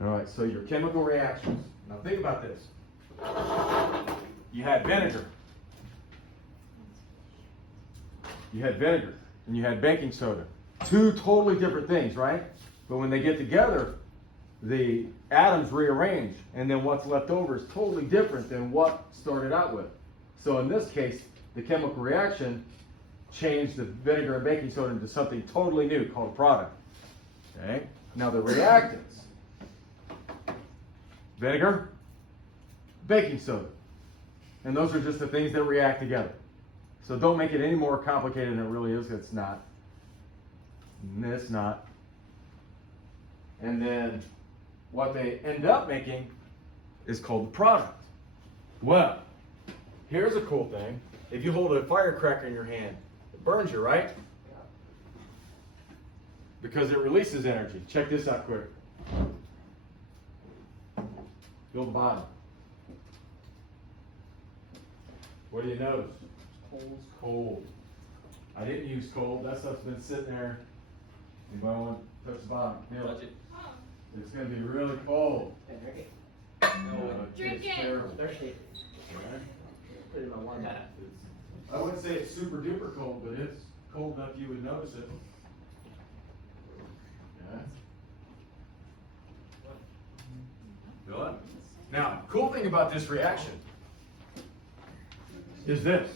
All right, so your chemical reactions. Now think about this. You had vinegar. You had vinegar and you had baking soda. Two totally different things, right? But when they get together, the atoms rearrange, and then what's left over is totally different than what started out with. So in this case, the chemical reaction changed the vinegar and baking soda into something totally new called a product. Okay? Now the reactants. Vinegar, baking soda. And those are just the things that react together. So don't make it any more complicated than it really is. It's not. And it's not. And then what they end up making is called the product. Well, here's a cool thing. If you hold a firecracker in your hand, it burns you, right? Because it releases energy. Check this out quick. Feel the bottom. What do you notice? It's cold. I didn't use cold. That stuff's been sitting there. Anybody want to touch the bottom? Touch it. It's going to be really cold. Drink it. Terrible. Thirsty. Right? Put it in my warm hat. I wouldn't say it's super duper cold, but it's cold enough you would notice it. Okay. Feel it? Now, cool thing about this reaction is this.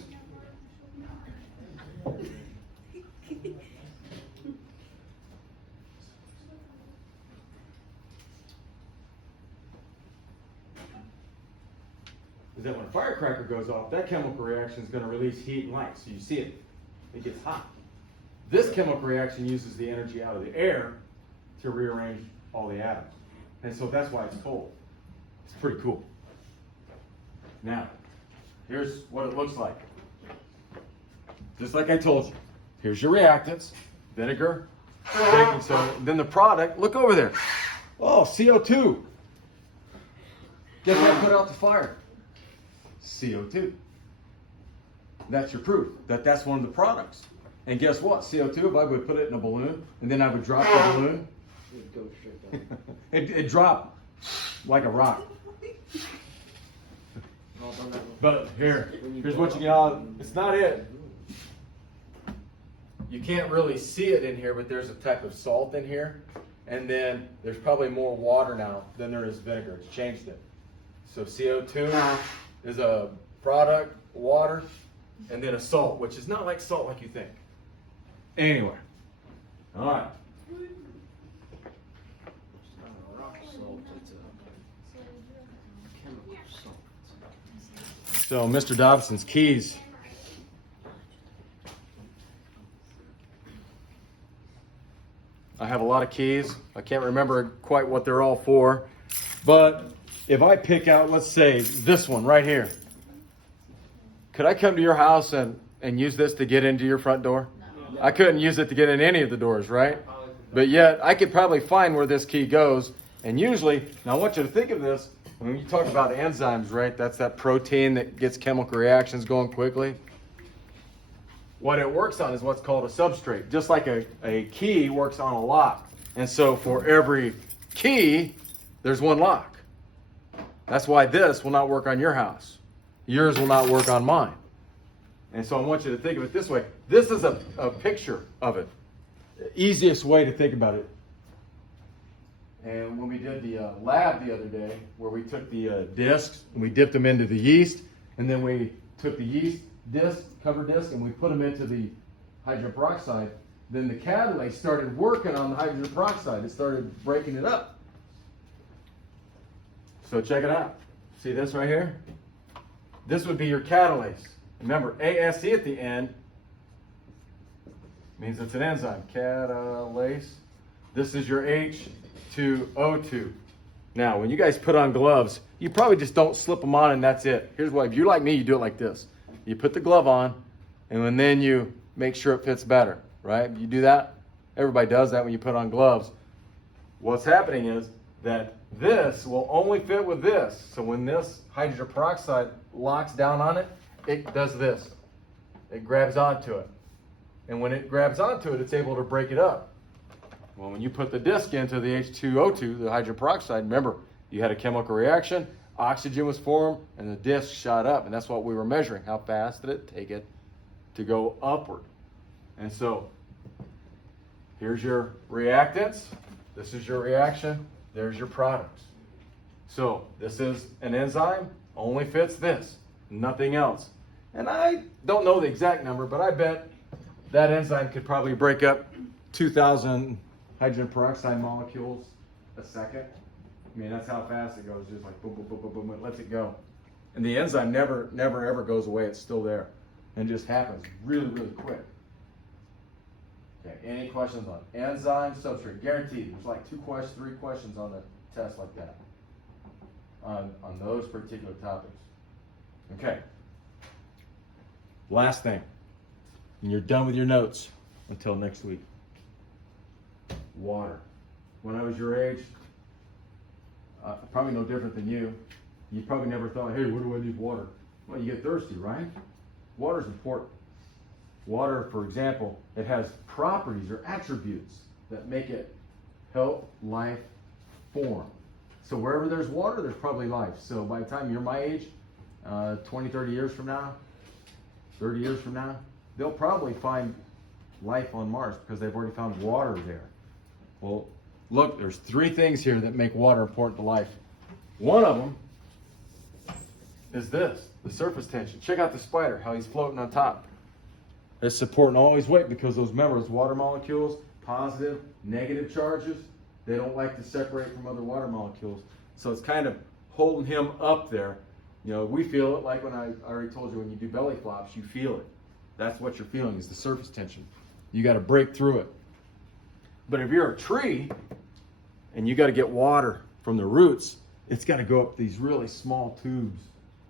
Is that when a firecracker goes off, that chemical reaction is going to release heat and light. So you see it. It gets hot. This chemical reaction uses the energy out of the air to rearrange all the atoms. And so that's why it's cold. It's pretty cool. Now, here's what it looks like. Just like I told you. Here's your reactants. Vinegar, baking soda. Then the product, look over there. Oh, CO2. Guess what put out the fire? CO2. That's your proof that that's one of the products. And guess what? CO2, if I would put it in a balloon and then I would drop the balloon, It would go straight down. it dropped like a rock. But here's what you got. It's not it. You can't really see it in here, but there's a type of salt in here. And then there's probably more water now than there is vinegar. It's changed it. So CO2 is a product, water, and then a salt, which is not like salt like you think. Anyway. All right. It's not a rock salt, it's a chemical salt. So Mr. Dobson's keys. I have a lot of keys. I can't remember quite what they're all for. But if I pick out, let's say, this one right here. Could I come to your house and use this to get into your front door? No. I couldn't use it to get in any of the doors, right? But yet, I could probably find where this key goes. And usually, now I want you to think of this, when you talk about enzymes, right? That's that protein that gets chemical reactions going quickly. What it works on is what's called a substrate. Just like a key works on a lock. And so for every key, there's one lock. That's why this will not work on your house. Yours will not work on mine. And so I want you to think of it this way. This is a picture of it. The easiest way to think about it. And when we did the lab the other day, where we took the discs and we dipped them into the yeast, and then we took the yeast disc, cover disc, and we put them into the hydrogen peroxide, then the catalase started working on the hydrogen peroxide. It started breaking it up. So check it out. See this right here? This would be your catalase. Remember, ASE at the end means it's an enzyme. Catalase. This is your H2O2. Now, when you guys put on gloves, you probably just don't slip them on and that's it. Here's why. If you're like me, you do it like this. You put the glove on, and then you make sure it fits better, right? You do that. Everybody does that when you put on gloves. What's happening is that this will only fit with this. So when this hydrogen peroxide locks down on it, it does this. It grabs onto it. And when it grabs onto it, it's able to break it up. Well, when you put the disc into the H2O2, the hydrogen peroxide, remember, you had a chemical reaction, oxygen was formed, and the disc shot up. And that's what we were measuring. How fast did it take it to go upward? And so here's your reactants. This is your reaction. There's your products. So this is an enzyme, only fits this, nothing else. And I don't know the exact number, but I bet that enzyme could probably break up 2,000 hydrogen peroxide molecules a second. I mean, that's how fast it goes, just like boom, boom, boom, boom, boom, it lets it go. And the enzyme never, ever goes away. It's still there. And it just happens really, really quick. Okay, any questions on enzyme, substrate? Guaranteed. There's like 3 questions on the test like that. On those particular topics. Okay. Last thing. And you're done with your notes until next week. Water. When I was your age, probably no different than you. You probably never thought, hey, what do I need water? Well, you get thirsty, right? Water is important. Water, for example, it has properties or attributes that make it help life form. So wherever there's water, there's probably life. So by the time you're my age, 20, 30 years from now, 30 years from now, they'll probably find life on Mars because they've already found water there. Well, look, there's 3 things here that make water important to life. One of them is this, the surface tension. Check out the spider, how he's floating on top. It's supporting all his weight because those water molecules, positive, negative charges, they don't like to separate from other water molecules. So it's kind of holding him up there. You know, we feel it like when I already told you when you do belly flops, you feel it. That's what you're feeling is the surface tension. You got to break through it. But if you're a tree and you got to get water from the roots, it's got to go up these really small tubes.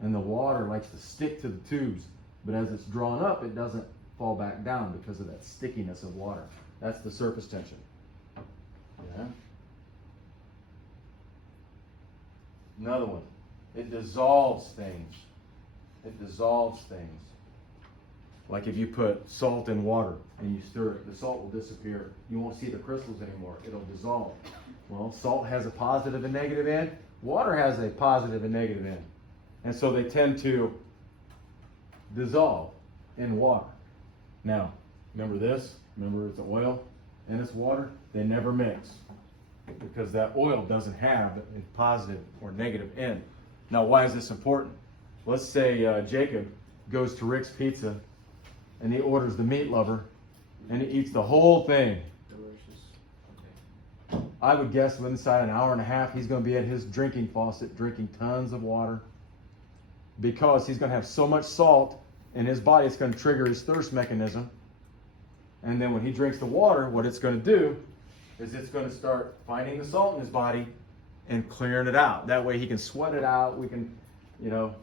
And the water likes to stick to the tubes. But as it's drawn up, it doesn't fall back down because of that stickiness of water. That's the surface tension. Yeah. Another one. It dissolves things. It dissolves things. Like if you put salt in water and you stir it, the salt will disappear. You won't see the crystals anymore. It'll dissolve. Well, salt has a positive and negative end. Water has a positive and negative end. And so they tend to dissolve in water. Now, remember this? Remember it's oil and it's water? They never mix because that oil doesn't have a positive or negative end. Now, why is this important? Let's say Jacob goes to Rick's Pizza and he orders the meat lover and he eats the whole thing. Delicious. Okay. I would guess inside an hour and a half he's going to be at his drinking faucet drinking tons of water because he's going to have so much salt in his body it's going to trigger his thirst mechanism. And then when he drinks the water, what it's going to do is it's going to start finding the salt in his body and clearing it out. That way he can sweat it out. We can,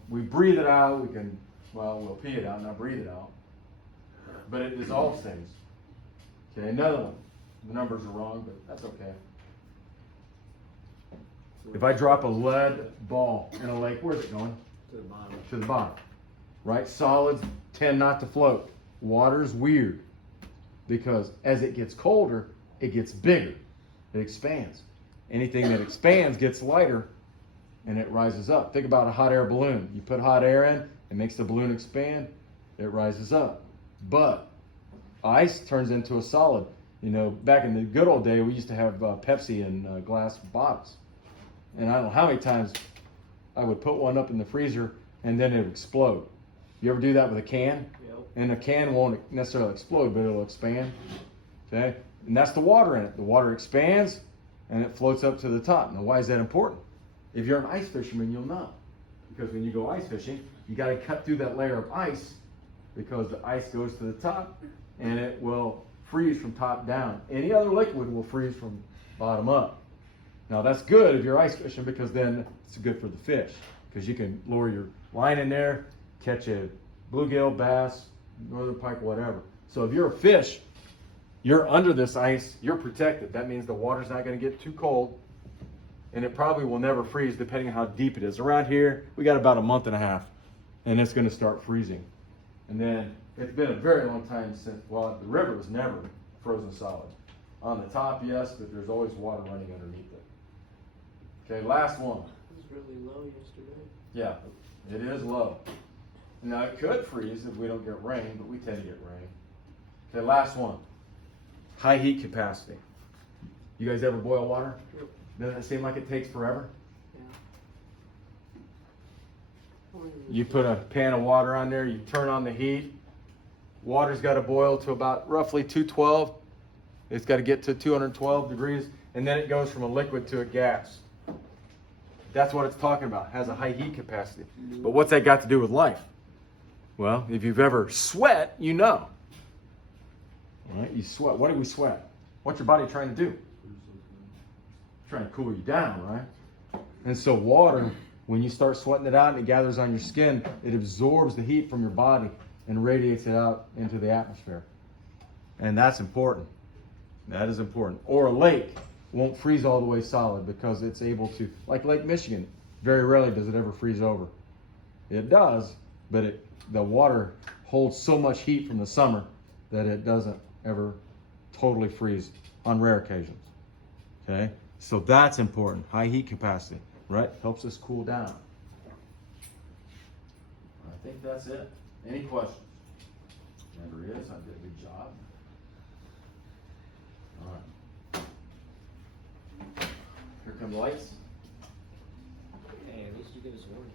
we breathe it out. We can, we'll pee it out, not breathe it out. But it dissolves things. Okay, another one. The numbers are wrong, but that's okay. If I drop a lead ball in a lake, where's it going? To the bottom. To the bottom. Right? Solids tend not to float. Water's weird because as it gets colder, it gets bigger. It expands. Anything that expands gets lighter and it rises up. Think about a hot air balloon. You put hot air in, it makes the balloon expand, it rises up. But ice turns into a solid. Back in the good old day, we used to have Pepsi in glass bottles. And I don't know how many times I would put one up in the freezer and then it would explode. You ever do that with a can? Yep. And the can won't necessarily explode, but it'll expand. Okay? And that's the water in it. The water expands and it floats up to the top. Now, why is that important? If you're an ice fisherman, you'll know. Because when you go ice fishing, you got to cut through that layer of ice because the ice goes to the top and it will freeze from top down. Any other liquid will freeze from bottom up. Now, that's good if you're ice fishing because then it's good for the fish because you can lower your line in there, catch a bluegill, bass, northern pike, whatever. So if you're a fish, you're under this ice, you're protected. That means the water's not going to get too cold, and it probably will never freeze depending on how deep it is. Around here, we got about a month and a half, and it's going to start freezing. And then it's been a very long time since, the river was never frozen solid. On the top, yes, but there's always water running underneath it. Okay, last one. It was really low yesterday. Yeah, it is low. Now it could freeze if we don't get rain, but we tend to get rain. Okay, last one. High heat capacity. You guys ever boil water? Yep. Doesn't it seem like it takes forever? Yeah. You put a pan of water on there, you turn on the heat. Water's got to boil to about roughly 212. It's got to get to 212 degrees, and then it goes from a liquid to a gas. That's what it's talking about. It has a high heat capacity. But what's that got to do with life? Well, if you've ever sweat, you know. All right, you sweat. What do we sweat? What's your body trying to do? Trying to cool you down, right? And so water, when you start sweating it out and it gathers on your skin, it absorbs the heat from your body and radiates it out into the atmosphere. And that's important. That is important. Or a lake won't freeze all the way solid because it's able to, like Lake Michigan, very rarely does it ever freeze over. It does, but the water holds so much heat from the summer that it doesn't ever totally freeze on rare occasions. Okay? So that's important. High heat capacity, right? Helps us cool down. I think that's it. Any questions? Never is. I did a good job. All right. Here come the lights. Hey, at least you give us warning.